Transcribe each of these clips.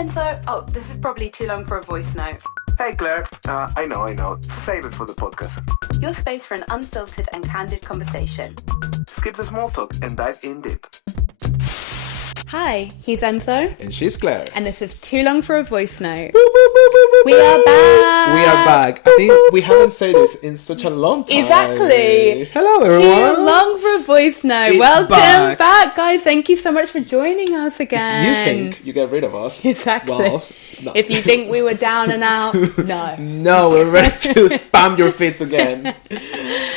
Enzo. Oh, this is probably too long for a voice note. Hey Claire, I know. Save it for the podcast. Your space for an unfiltered and candid conversation. Skip the small talk and dive in deep. Hi, he's Enzo. And she's Claire. And this is Too Long for a Voice Note. Boop, boop, boop, boop, boop, We are back. We are back. I think we haven't said this in such a long time. Exactly. Hello, everyone. Too long for a voice note. It's Welcome back. back, guys. Thank you so much for joining us again. You think you get rid of us? Exactly. Well, it's not. If you think we were down and out, no. No, we're ready to spam your feeds again.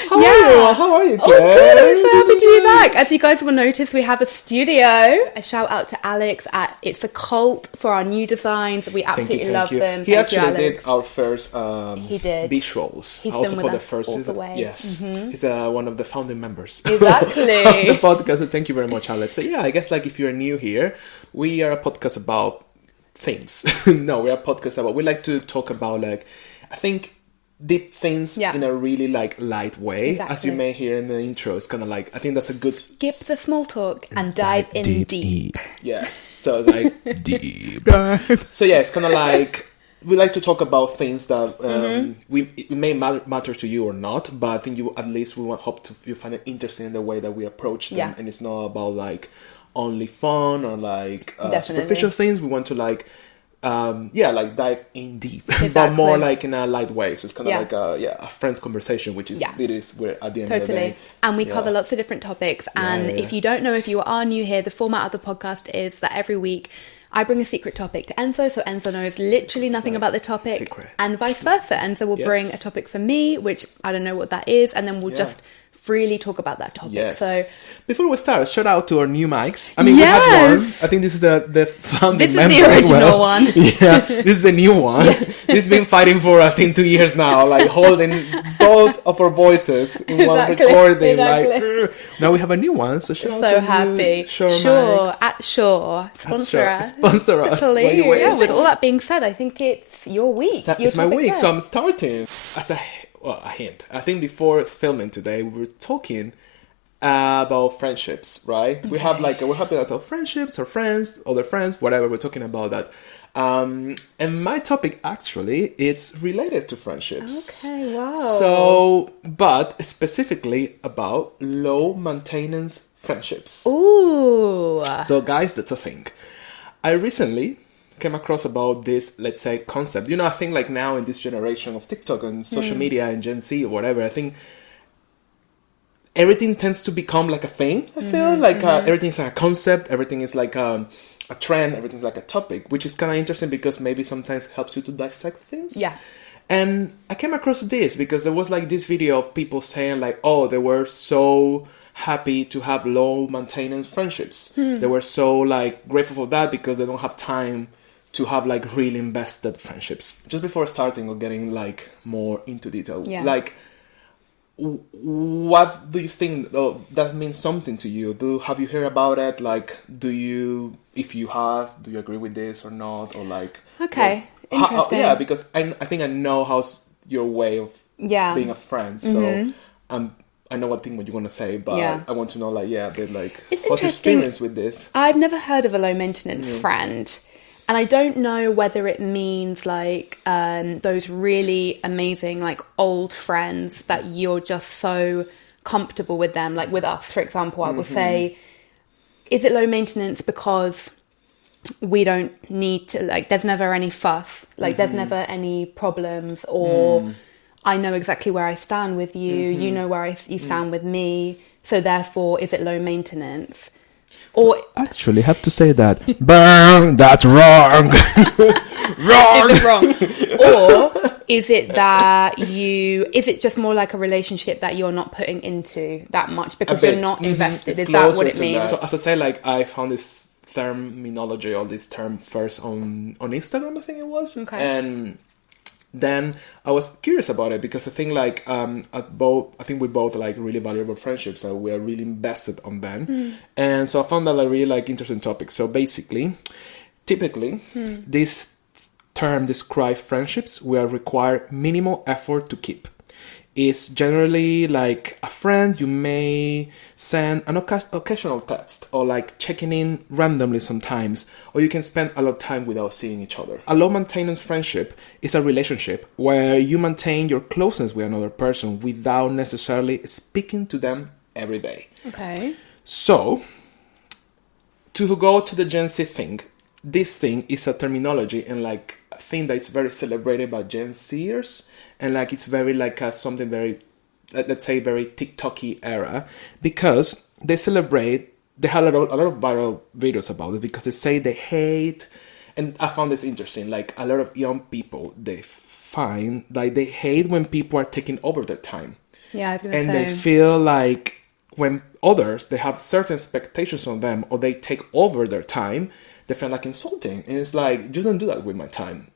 How are you, Oh, Claire? good. I'm so happy to be back. As you guys will notice, we have a studio. A shout out to Alex at It's a Cult for our new designs. We absolutely love them. He Thank you, actually Alex. did our first He did. visuals. He's also been for with the us first all the season. way. Yes. Mm-hmm. He's one of the founding members. Exactly. of the podcast. So thank you very much, Alex. So yeah, I guess like if you're new here, we are a podcast about things. No, we are a podcast about. We like to talk about like, I think, deep things in a really like light way. Exactly. As you may hear in the intro, it's kind of like, I think that's a good. Skip the small talk and dive in deep. Yes. So like deep. So yeah, it's kind of like we like to talk about things that it may matter to you or not, but I think you at least hope you find it interesting in the way that we approach them, and it's not about like only fun or like superficial things. We want to like like dive in deep, but more like in a light way. So it's kind of like a friend's conversation, which is it is where at the end of the day. And we cover lots of different topics. And if you don't know, if you are new here, the format of the podcast is that every week I bring a secret topic to Enzo, so Enzo knows literally nothing about the topic, and vice versa. Enzo will bring a topic for me, which I don't know what that is, and then we'll just freely talk about that topic. Yes. So before we start, shout out to our new mics. I mean, we have one. I think this is the founding member. This is the original one. Yeah, this is the new one. This has been fighting for I think 2 years now, like holding both of our voices in one recording. Like now we have a new one, so shout out to happy. Sure, At Sure. Sponsor us. Sponsor us. Please. Yeah, with all that being said, I think it's your week. It's my week, so I'm starting as a hint. I think before filming today, we were talking about friendships, right? Okay. We're happy about friendships, our friends, other friends, whatever. We're talking about that. And my topic actually, it's related to friendships. Okay, wow. So, but specifically about low maintenance friendships. Ooh. So guys, that's a thing. I recently came across about this, let's say, concept. You know, I think like now in this generation of TikTok and social media and Gen Z or whatever, I think everything tends to become like a thing. I feel like everything's like a concept, everything is like a trend, everything's like a topic, which is kind of interesting because maybe sometimes helps you to dissect things. Yeah. And I came across this because there was like this video of people saying like, oh, they were so happy to have low maintenance friendships. They were so like grateful for that because they don't have time to have like really invested friendships. Just before starting or getting like more into detail, like what do you think that means something to you? Have you heard about it? Like, if you have, do you agree with this or not? Or like, okay, interesting. Because I think I know how's your way of being a friend. So I know what you want to say, but I want to know like, a bit like, what's your experience with this? I've never heard of a low maintenance friend. And I don't know whether it means like those really amazing like old friends that you're just so comfortable with them. Like with us, for example, I will say, is it low maintenance because we don't need to, like, there's never any fuss, like there's never any problems, or I know exactly where I stand with you, you know where you stand with me, so therefore is it low maintenance? Or actually have to say that burn, that's wrong. Wrong. Is it wrong? Or is it that is it just more like a relationship that you're not putting into that much because you're not invested? Is that what it means? So as I say, like I found this terminology or this term first on Instagram, I think it was. Okay. And then I was curious about it because I think like I think we both like really valuable friendships and we are really invested on them. And so I found that a really like interesting topic. So basically, typically, this term describes friendships where require minimal effort to keep. is generally like a friend you may send an occasional text or like checking in randomly sometimes, or you can spend a lot of time without seeing each other. A low maintenance friendship is a relationship where you maintain your closeness with another person without necessarily speaking to them every day. Okay. So, to go to the Gen Z thing, this thing is a terminology and like a thing that is very celebrated by Gen Zers. And like it's very like something very, let's say, very TikTok-y era, because they celebrate. They have a lot of viral videos about it because they say they hate, and I found this interesting. Like a lot of young people, they find like they hate when people are taking over their time. Yeah, I was gonna and say. They feel like when others they have certain expectations on them or they take over their time, they feel like insulting, and it's like you don't do that with my time,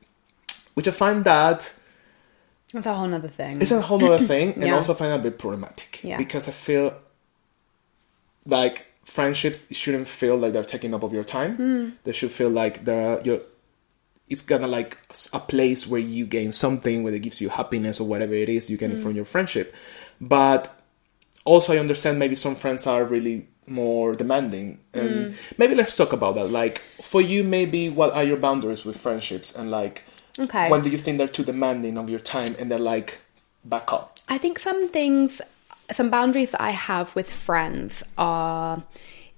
which I find that. It's a whole nother thing. It's a whole other thing, and Yeah. also I find it a bit problematic. Yeah. Because I feel like friendships shouldn't feel like they're taking up of your time. They should feel like it's kind of like a place where you gain something, where it gives you happiness or whatever it is you get from your friendship. But also I understand maybe some friends are really more demanding. And maybe let's talk about that. Like for you, maybe what are your boundaries with friendships, and like Okay. when do you think they're too demanding of your time and they're like, back up? I think some boundaries that I have with friends are,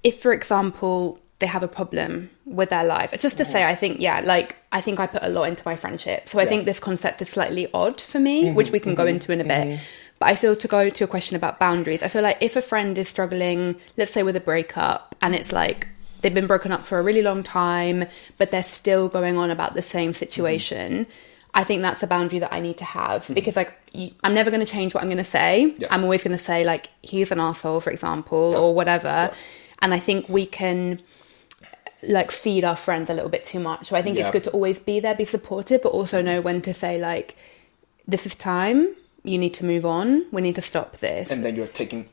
if, for example, they have a problem with their life. Just to say, I think I put a lot into my friendship. So I think this concept is slightly odd for me, which we can go into in a bit. But I feel, to go to a question about boundaries, I feel like if a friend is struggling, let's say with a breakup, and it's like, they've been broken up for a really long time, but they're still going on about the same situation. I think that's a boundary that I need to have, because like I'm never going to change what I'm going to say. Yeah. I'm always going to say like, he's an arsehole, for example, or whatever. Yeah. And I think we can like feed our friends a little bit too much. So I think it's good to always be there, be supportive, but also know when to say like, this is time. You need to move on. We need to stop this. And then you're taking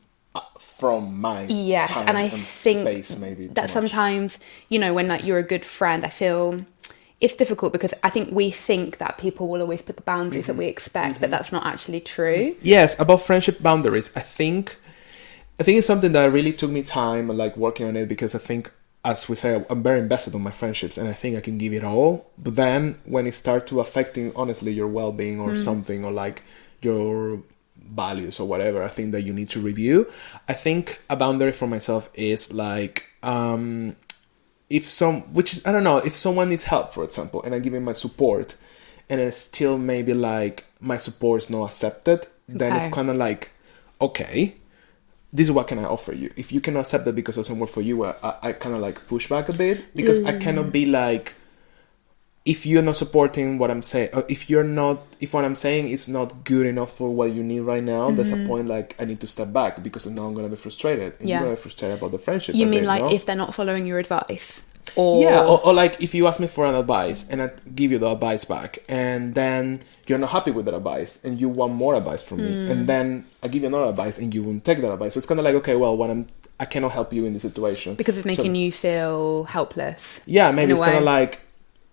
from my time and I think space, maybe that sometimes, you know, when like you're a good friend, I feel it's difficult because I think we think that people will always put the boundaries that we expect, but that's not actually true. Yes, about friendship boundaries, I think it's something that really took me time and like working on it, because I think, as we say, I'm very invested on my friendships and I think I can give it all. But then when it starts to affecting honestly your well-being or something, or like your values or whatever, I think that you need to review. I think a boundary for myself is like if someone needs help, for example, and I give him my support, and it's still maybe like my support is not accepted, then it's kind of like, okay, this is what can I offer you. If you cannot accept that because it doesn't work for you, I kind of like push back a bit, because I cannot be like, if you're not supporting what I'm saying, or if what I'm saying is not good enough for what you need right now, there's a point like I need to step back, because now I'm going to be frustrated. And you're going to be frustrated about the friendship. You mean like if they're not following your advice? Or like if you ask me for an advice and I give you the advice back, and then you're not happy with that advice and you want more advice from me, and then I give you another advice and you won't take that advice. So it's kind of like, okay, well, I cannot help you in this situation. Because it's making you feel helpless. Yeah, maybe it's kind of like,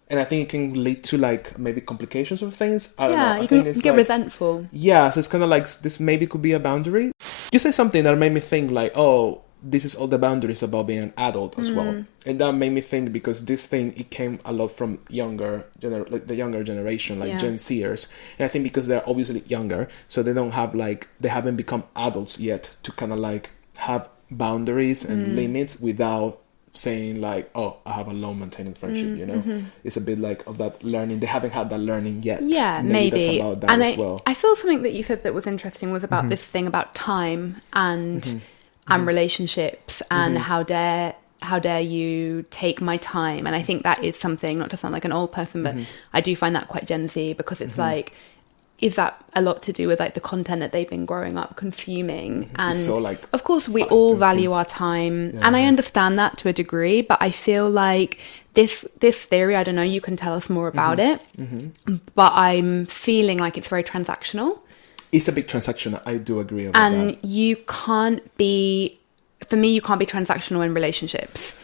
and I think it can lead to like maybe complications of things. I don't know. You can get resentful. Yeah, so it's kind of like this maybe could be a boundary. You say something that made me think like, oh, this is all the boundaries about being an adult as well. And that made me think, because this thing, it came a lot from the younger generation, like Gen Zers. And I think because they're obviously younger, so they haven't become adults yet to kind of like have boundaries and limits without saying like, oh, I have a low maintenance friendship, you know? It's a bit like of that learning. They haven't had that learning yet. Yeah, maybe. That's about that as well. I feel something that you said that was interesting was about this thing about time and relationships and how dare you take my time. And I think that is something, not to sound like an old person, but I do find that quite Gen Z, because it's like, is that a lot to do with like the content that they've been growing up consuming? And so, like, of course we all value our time, and I understand that to a degree, but I feel like this theory, I don't know, you can tell us more about it, but I'm feeling like it's very transactional. It's a big transactional. I do agree about that. And you can't be transactional in relationships.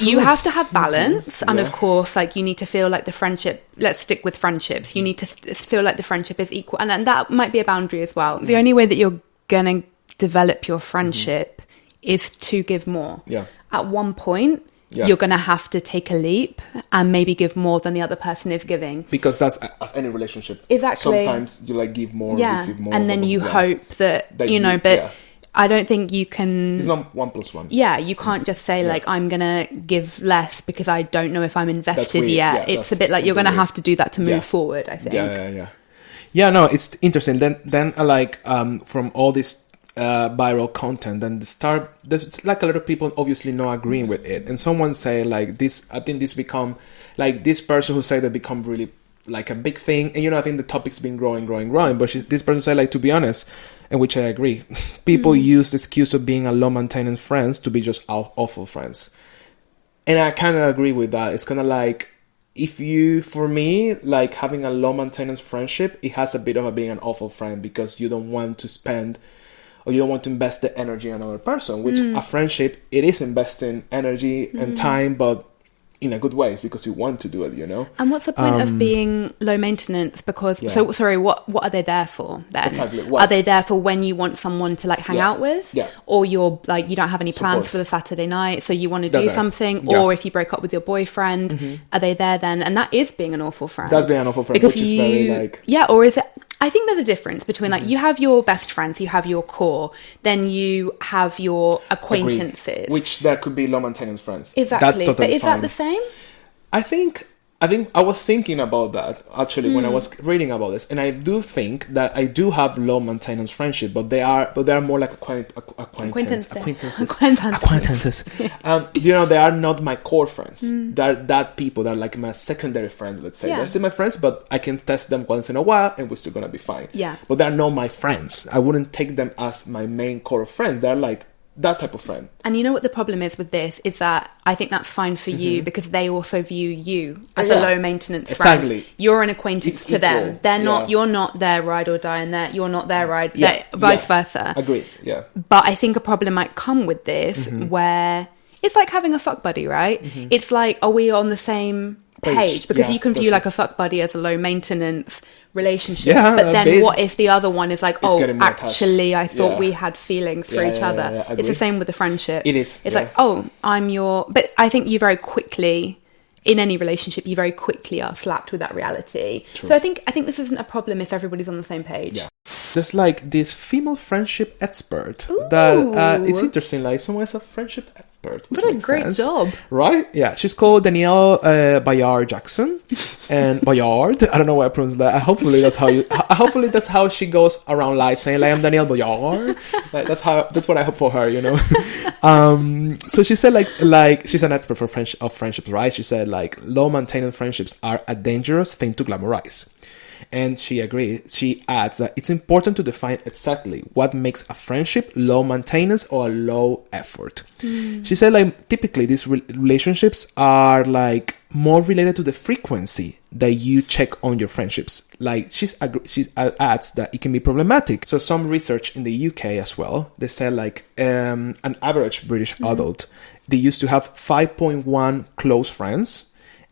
You have to have balance. And Yeah. of course, like, you need to feel like the friendship, let's stick with friendships. You need to feel like the friendship is equal. And then that might be a boundary as well. The only way that you're going to develop your friendship is to give more. Yeah. At one point, you're going to have to take a leap and maybe give more than the other person is giving. Because that's as any relationship. Exactly. Sometimes you like give more, receive more. And then you hope that you know, but I don't think you can... It's not 1+1. Yeah, you can't just say, like, I'm going to give less because I don't know if I'm invested yet. It's a bit like you're going to have to do that to move forward, I think. Yeah, no, it's interesting. Then like, from all this viral content, and there's like a lot of people obviously not agreeing with it. And someone say, like, this, I think this become, like, this person who said that become really, like, a big thing. And, I think the topic's been growing. But this person said, like, to be honest, and which I agree, people use the excuse of being a low maintenance friends to be just awful friends. And I kind of agree with that. It's kind of like, for me, like, having a low maintenance friendship, it has a bit of being an awful friend, because you don't want to spend, or you don't want to invest the energy in another person, which a friendship, it is investing energy and time, but in a good ways, because you want to do it, And what's the point of being low maintenance? Because, so sorry, what are they there for then? Exactly. Are they there for when you want someone to, like, hang out with? Yeah. Or you're like, you don't have any plans for the Saturday night, so you want to do something? Or if you break up with your boyfriend, are they there then? And that is being an awful friend. That's being an awful friend, because which is very, like... Yeah, or is it... I think there's a difference between, like, you have your best friends, you have your core, then you have your acquaintances. Agreed. Which there could be low maintenance friends. Exactly. That's totally but is fine. that the same? I think I was thinking about that, actually, when I was reading about this, and I do think that I do have low maintenance friendship, but they are more like acquaintances. They are not my core friends. They're that people that are like my secondary friends, let's say. They're still my friends, but I can test them once in a while and we're still gonna be fine. Yeah. But they're not my friends. I wouldn't take them as my main core of friends. They're like that type of friend. And you know what the problem is with this is that I think that's fine for you, because they also view you as a low maintenance friend. Exactly. You're an acquaintance to them. They're not. You're not their ride or die, and you're not their ride. Vice versa. Agreed. Yeah. But I think a problem might come with this, where it's like having a fuck buddy, right? It's like, are we on the same page? Because you can view like a fuck buddy as a low maintenance relationship, but then what if the other one is like, actually I thought we had feelings for each other. It's the same with the friendship. It's like, I'm your... But I think you very quickly, in any relationship, you very quickly are slapped with that reality. True. So I think this isn't a problem if everybody's on the same page. There's like this female friendship expert that it's interesting, like someone is a friendship expert. What a great job. Right? Yeah. She's called Danielle Bayard Jackson. And Bayard, I don't know why I pronounce that. Hopefully that's how she goes around life, saying, like, I'm Danielle Bayard. Like, that's what I hope for her, So she said, like she's an expert for friendships, right? She said, like, low maintenance friendships are a dangerous thing to glamorize. And she agrees. She adds that it's important to define exactly what makes a friendship low maintenance or low effort. She said, like, typically these relationships are like more related to the frequency that you check on your friendships. Like, she adds that it can be problematic. So some research in the UK as well, they said, like, an average British adult, they used to have 5.1 close friends.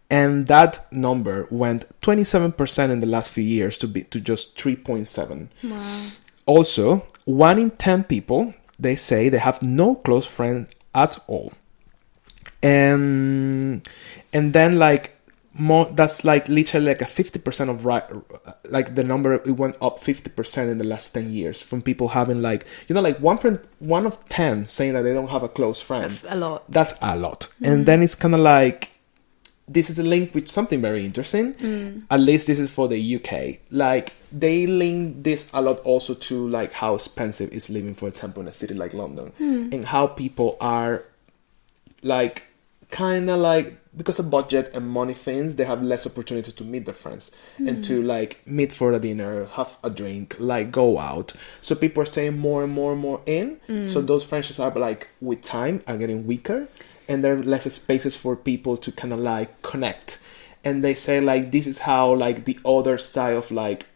And that number went 27% in the last few years to just 3.7. Wow. Also, 1 in 10 people, they say they have no close friend at all. And then, like, more, that's like literally like a 50% of like the number, it went up 50% in the last 10 years from people having, like, like 1 of 10 saying that they don't have a close friend. That's a lot. And then it's kind of like, this is a link with something very interesting. At least this is for the UK. Like, they link this a lot also to, like, how expensive is living, for example, in a city like London. And how people are, like, kind of like, because of budget and money things, they have less opportunity to meet their friends and to, like, meet for a dinner, have a drink, like, go out. So people are staying more and more and more in. So those friendships are, like, with time, are getting weaker. And there are less spaces for people to kind of, like, connect. And they say, like, this is how, like, the other side of, like,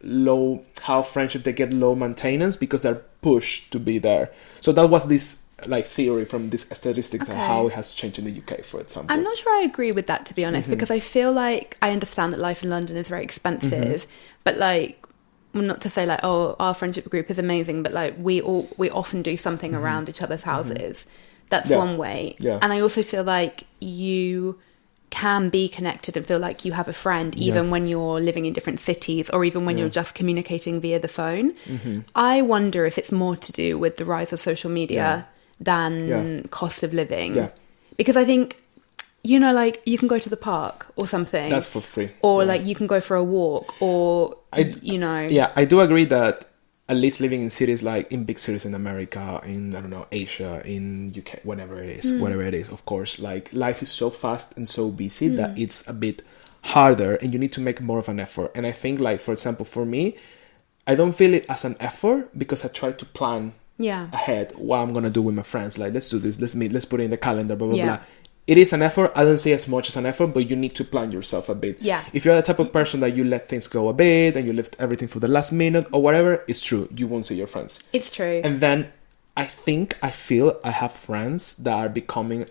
how friendship, they get low maintenance because they're pushed to be there. So that was this like theory from this statistics and how it has changed in the UK, for example. I'm not sure I agree with that, to be honest, because I feel like I understand that life in London is very expensive, but like, well, not to say like, oh, our friendship group is amazing, but like we often do something around each other's houses. That's one way. Yeah. And I also feel like you can be connected and feel like you have a friend even when you're living in different cities, or even when you're just communicating via the phone. I wonder if it's more to do with the rise of social media than cost of living. Because I think, you know, like you can go to the park or something. That's for free. Or like you can go for a walk, or, you know. Yeah, I do agree that at least living in cities, like in big cities in America, in, I don't know, Asia, in UK, whatever it is, of course, like life is so fast and so busy that it's a bit harder and you need to make more of an effort. And I think, like, for example, for me, I don't feel it as an effort because I try to plan ahead what I'm going to do with my friends. Like, let's do this, let's meet, let's put it in the calendar, blah, blah, blah. It is an effort. I don't say as much as an effort, but you need to plan yourself a bit. Yeah. If you're the type of person that you let things go a bit and you left everything for the last minute or whatever, it's true. You won't see your friends. It's true. And then I feel I have friends that they're becoming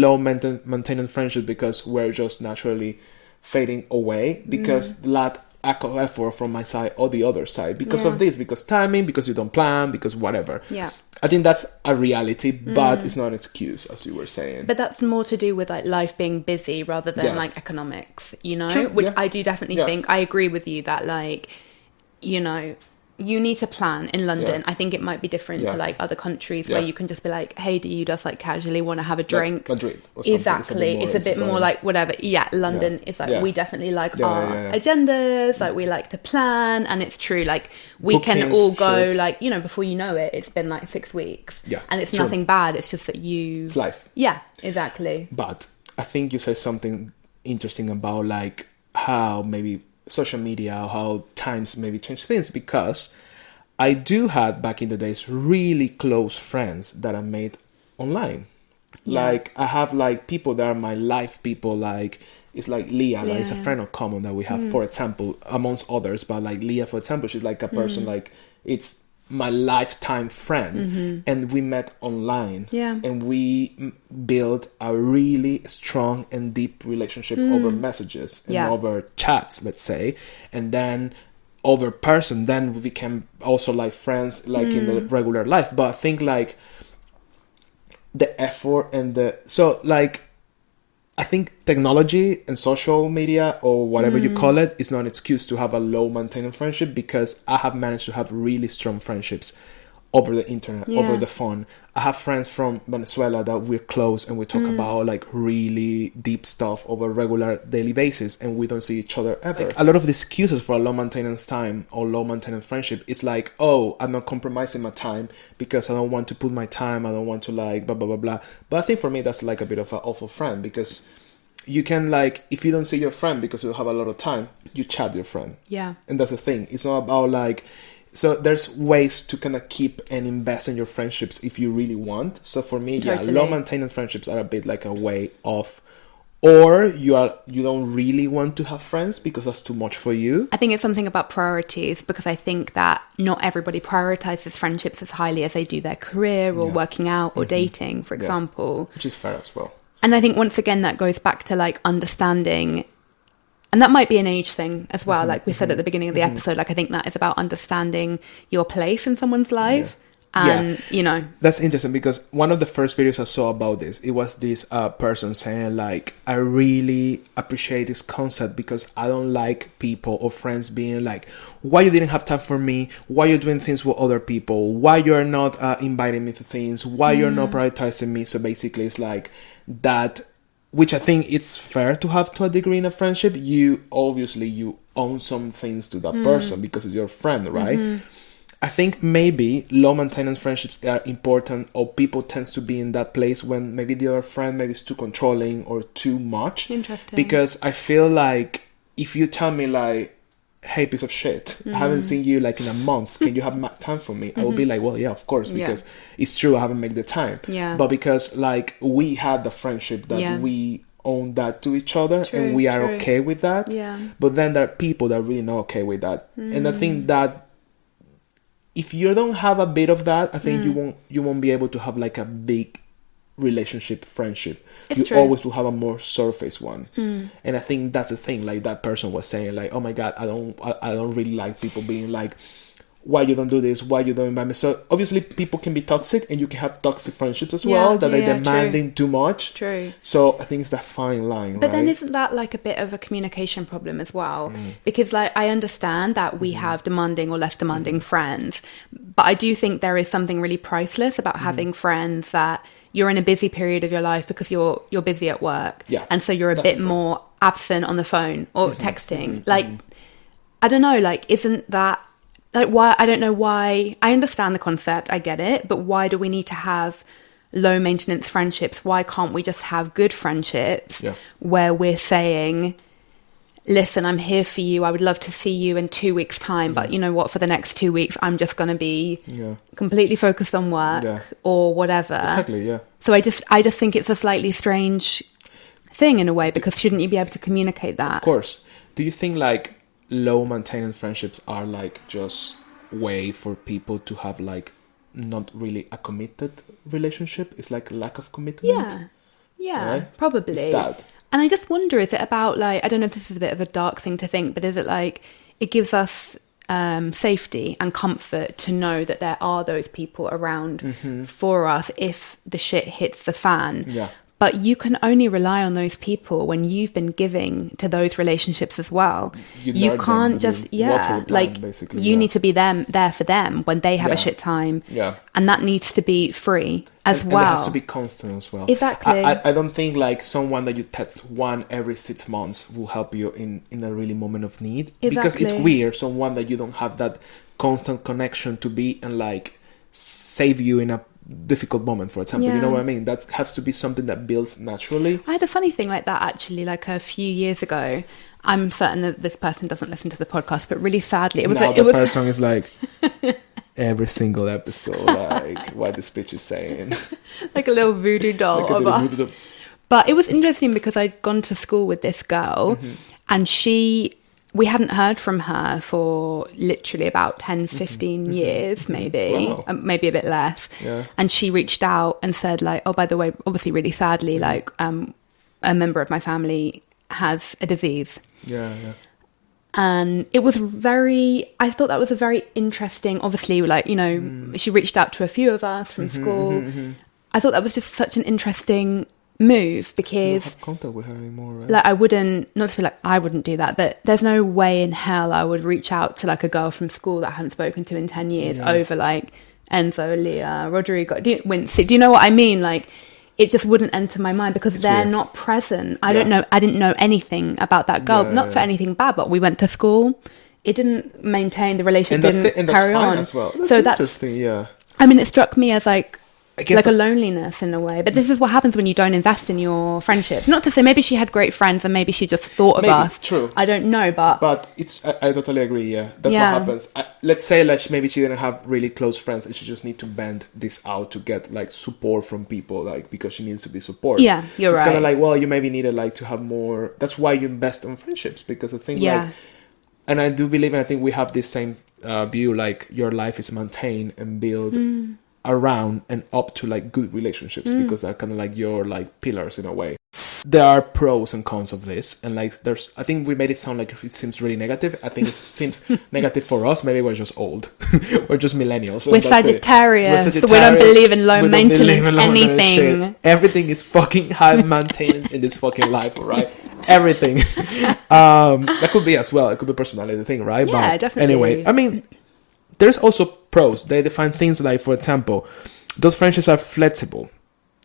low maintenance friendships because we're just naturally fading away because that lack of effort from my side or the other side because of this, because timing, because you don't plan, because whatever. Yeah. I think that's a reality, but it's not an excuse, as you were saying. But that's more to do with like life being busy rather than like economics, you know? True. Which I do definitely think, I agree with you that like, you know, you need to plan in London. I think it might be different to like other countries where you can just be like, hey, do you just like casually want to have a drink? Like Madrid or something. Exactly. It's a bit more like whatever. Yeah, London is like, we definitely like our agendas, like we like to plan. And it's true, like we can all go like, you know, before you know it, it's been like 6 weeks. Yeah. And it's nothing bad. It's just that It's life. Yeah, exactly. But I think you said something interesting about like how maybe social media, how times maybe change things, because I do had back in the days really close friends that I made online. Like I have like people that are my life people, like it's like Leah. Like, it's a friend of common that we have, for example, amongst others, but like Leah, for example, she's like a person like it's my lifetime friend, and we met online, and we built a really strong and deep relationship over messages and over chats, let's say, and then over person. Then we became also like friends, like in the regular life. But I think like the effort and I think technology and social media or whatever you call it is not an excuse to have a low maintenance friendship, because I have managed to have really strong friendships over the internet, over the phone. I have friends from Venezuela that we're close and we talk about like really deep stuff over a regular daily basis, and we don't see each other ever. Like, a lot of the excuses for a low maintenance time or low maintenance friendship is like, oh, I'm not compromising my time because I don't want to put my time, I don't want to like blah blah blah blah. But I think for me that's like a bit of an awful friend, because you can like, if you don't see your friend because you have a lot of time, you chat your friend. Yeah. And that's the thing. It's not about like, so there's ways to kind of keep and invest in your friendships if you really want. So for me, low maintenance friendships are a bit like a way of, or you don't really want to have friends because that's too much for you. I think it's something about priorities, because I think that not everybody prioritizes friendships as highly as they do their career or working out or dating, for example. Which is fair as well. And I think once again that goes back to like understanding. And that might be an age thing as well. Like we said at the beginning of the episode, like I think that is about understanding your place in someone's life. And, you know. That's interesting, because one of the first videos I saw about this, it was this person saying like, I really appreciate this concept because I don't like people or friends being like, why you didn't have time for me? Why you're doing things with other people? Why you're not inviting me to things? Why you're not prioritizing me? So basically it's like that, which I think it's fair to have to a degree in a friendship. You own some things to that person because it's your friend, right? I think maybe low maintenance friendships are important, or people tends to be in that place when maybe the other friend maybe is too controlling or too much. Interesting. Because I feel like if you tell me like, hey, piece of shit, I haven't seen you like in a month, can you have time for me? I will be like, well, yeah, of course, because it's true, I haven't made the time. Yeah. But because like we had the friendship that we own that to each other, and we are okay with that. Yeah. But then there are people that are really not okay with that. And I think that if you don't have a bit of that, I think you won't be able to have like a big relationship, friendship. You always will have a more surface one. And I think that's the thing, like that person was saying, like, oh my god, I don't really like people being like, why you don't do this, why you don't invite me. So obviously people can be toxic, and you can have toxic friendships as well, that they're demanding too much. So I think it's that fine line, but then isn't that like a bit of a communication problem as well? Because like I understand that we have demanding or less demanding friends, but I do think there is something really priceless about having friends that you're in a busy period of your life because you're busy at work, and so you're a bit more absent on the phone or texting. Like, I don't know, like, isn't that like why? I don't know why. I understand the concept, I get it, but why do we need to have low maintenance friendships? Why can't we just have good friendships where we're saying, listen, I'm here for you. I would love to see you in 2 weeks' time. But you know what? For the next 2 weeks, I'm just going to be completely focused on work or whatever. Exactly, yeah. So I just think it's a slightly strange thing in a way, because shouldn't you be able to communicate that? Of course. Do you think like low maintenance friendships are like just way for people to have like not really a committed relationship? It's like lack of commitment? Yeah, right? Probably. It's that. And I just wonder, is it about like, I don't know if this is a bit of a dark thing to think, but is it like it gives us safety and comfort to know that there are those people around for us if the shit hits the fan? Yeah. But you can only rely on those people when you've been giving to those relationships as well. You can't just, like, you need to be there for them when they have a shit time. Yeah. And that needs to be free as well. And it has to be constant as well. Exactly. I don't think like someone that you text one every 6 months will help you in a really moment of need. Exactly. Because it's weird, someone that you don't have that constant connection to be and like save you in a difficult moment, for example. You know what I mean? That has to be something that builds naturally. I had a funny thing like that actually, like a few years ago. I'm certain that this person doesn't listen to the podcast, but really sadly, the person is like every single episode, like what this bitch is saying, like a little voodoo doll of us. But it was interesting because I'd gone to school with this girl, and we hadn't heard from her for literally about 10, 15 years, maybe, maybe a bit less. Yeah. And she reached out and said like, oh, by the way, obviously really sadly, like a member of my family has a disease. Yeah. And it was I thought that was a very interesting, obviously, like, you know, she reached out to a few of us from school. I thought that was just such an interesting move, because you don't have contact with her anymore, right? Like I wouldn't do that, but there's no way in hell I would reach out to like a girl from school that I haven't spoken to in 10 years over like Enzo, Leah, Rodrigo, Wincy. Do you know what I mean? Like it just wouldn't enter my mind because they're weird. Not present. I didn't know anything about that girl, not for anything bad, but we went to school. It didn't maintain the relationship, didn't carry on as well. That's interesting. Yeah, I mean, it struck me as like a loneliness in a way, but this is what happens when you don't invest in your friendship. Not to say maybe she had great friends and maybe she just thought of us. True. I don't know, but it's I totally agree. Yeah, that's what happens. Let's say like maybe she didn't have really close friends and she just need to bend this out to get like support from people, like because she needs to be supported. Yeah, you're right. It's kind of like, well, you maybe needed like to have more. That's why you invest in friendships, because I think like, and I do believe, and I think we have this same view, like your life is maintained and built around and up to like good relationships, because they're kind of like your like pillars in a way. There are pros and cons of this, and like I think we made it sound like it seems really negative. I think it seems negative for us. Maybe we're just old. We're just millennials. We're Sagittarius, so we don't believe in low maintenance anything. Everything is fucking high maintenance in this fucking life, right? Everything. That could be as well. It could be personality thing, right? Yeah, but definitely. Anyway, I mean, there's also pros. They define things like, for example, those friendships are flexible.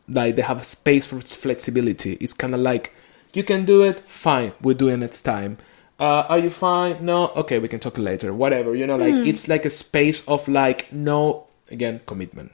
Like they have a space for flexibility. It's kind of like, you can do it, fine, we'll do it next time. Are you fine? No? Okay, we can talk later. Whatever, you know, like it's like a space of like no, again, commitment.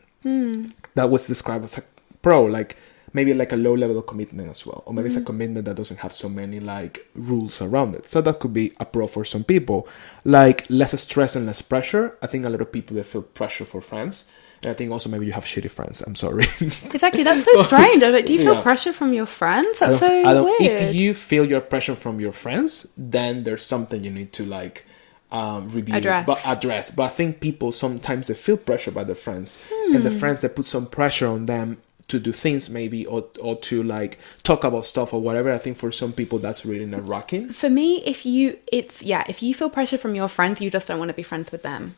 That was described as a pro, like maybe like a low level of commitment as well. Or maybe it's a commitment that doesn't have so many like rules around it. So that could be a pro for some people. Like less stress and less pressure. I think a lot of people, they feel pressure for friends. And I think also maybe you have shitty friends. I'm sorry. Exactly. That's so strange. Like, do you feel pressure from your friends? That's so weird. If you feel your pressure from your friends, then there's something you need to like review, but I think people sometimes they feel pressure by their friends, and the friends that put some pressure on them to do things maybe or to like talk about stuff or whatever. I think for some people that's really not rocking. For me, if you feel pressure from your friends, you just don't want to be friends with them.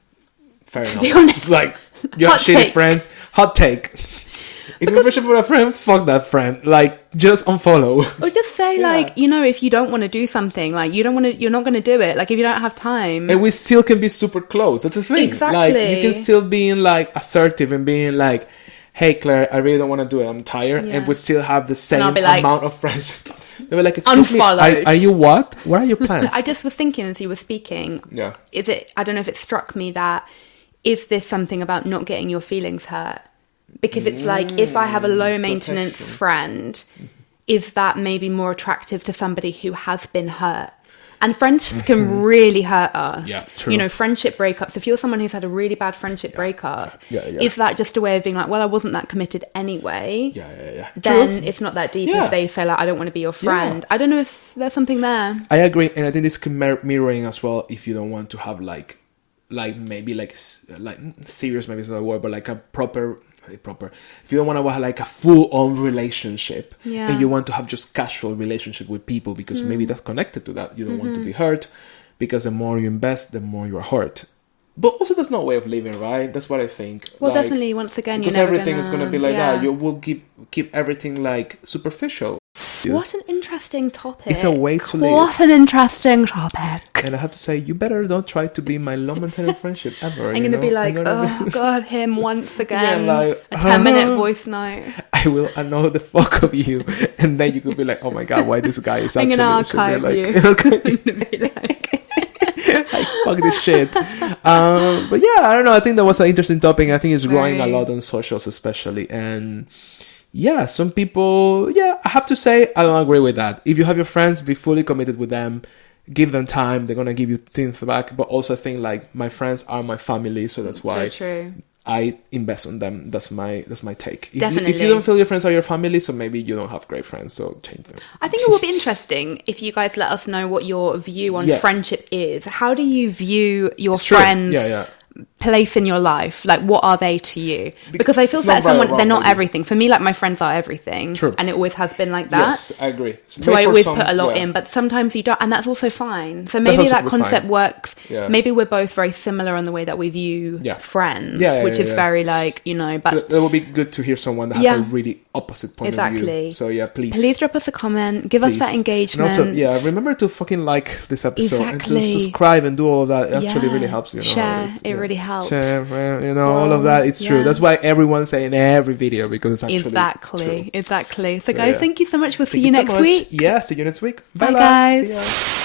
Fair enough. To be honest, it's like you have shitty friends. Hot take. If you're pressure for a friend, fuck that friend. Like, just unfollow. Or just say, like, you know, if you don't want to do something, like, you're not going to do it. Like, if you don't have time. And we still can be super close. That's the thing. Exactly. Like, you can still be like assertive and being like, hey, Claire, I really don't want to do it. I'm tired. Yeah. And we still have the same amount of friends. They were like, excuse me, are you what? What are your plans? I just was thinking as you were speaking. Yeah. I don't know if it struck me that, is this something about not getting your feelings hurt? Because it's like, if I have a low maintenance friend, is that maybe more attractive to somebody who has been hurt? And friendships can really hurt us. Yeah, true. You know, friendship breakups. If you're someone who's had a really bad friendship breakup, is that just a way of being like, well, I wasn't that committed anyway? Yeah. Then it's not that deep if they say, like, I don't want to be your friend. I don't know if there's something there. I agree. And I think this can mirroring as well if you don't want to have like serious, maybe it's not a word, but like a proper, if you don't want to have like a full-on relationship and you want to have just casual relationship with people because maybe that's connected to that, you don't want to be hurt, because the more you invest, the more you're hurt. But also that's not a way of living, right? That's what I think. Well, like, definitely, once again, you're because never everything is going to be like that. You will keep everything like superficial. What an interesting topic. It's a way to live. What an interesting topic. And I have to say, you better don't try to be my long-maintenance friendship ever. I'm going to be like, oh, God, him once again. Yeah, like, a 10-minute voice note. I will annoy the fuck of you. And then you could be like, oh my God, why this guy is I'm actually... I'm going to archive you. I'm going to be like... Like, fuck this shit. But yeah, I don't know. I think that was an interesting topic. I think it's growing a lot on socials especially. And... yeah, some people, I have to say, I don't agree with that. If you have your friends, be fully committed with them, give them time, they're going to give you things back. But also I think like my friends are my family, so that's why I invest on them. That's my take. Definitely. If you don't feel your friends are your family, so maybe you don't have great friends, so change them. I think it will be interesting if you guys let us know what your view on friendship is. How do you view your friends? Place in your life, like what are they to you? Because I feel that someone, they're not everything. For me, like my friends are everything. True. And it always has been like that. Yes, I agree. So I always put a lot in, but sometimes you don't, and that's also fine. So maybe that concept works. Maybe we're both very similar on the way that we view friends, which is very like, you know, but it will be good to hear someone that has a really opposite point of view. So please drop us a comment, give us that engagement. And also, remember to fucking like this episode and to subscribe and do all of that. It actually really helps, you know. Share, it really helps. Share, you know, all of that. It's true. That's why everyone's saying every video, because it's actually true. Exactly. So guys, thank you so much. We'll see you next week. Yeah, see you next week. Bye guys.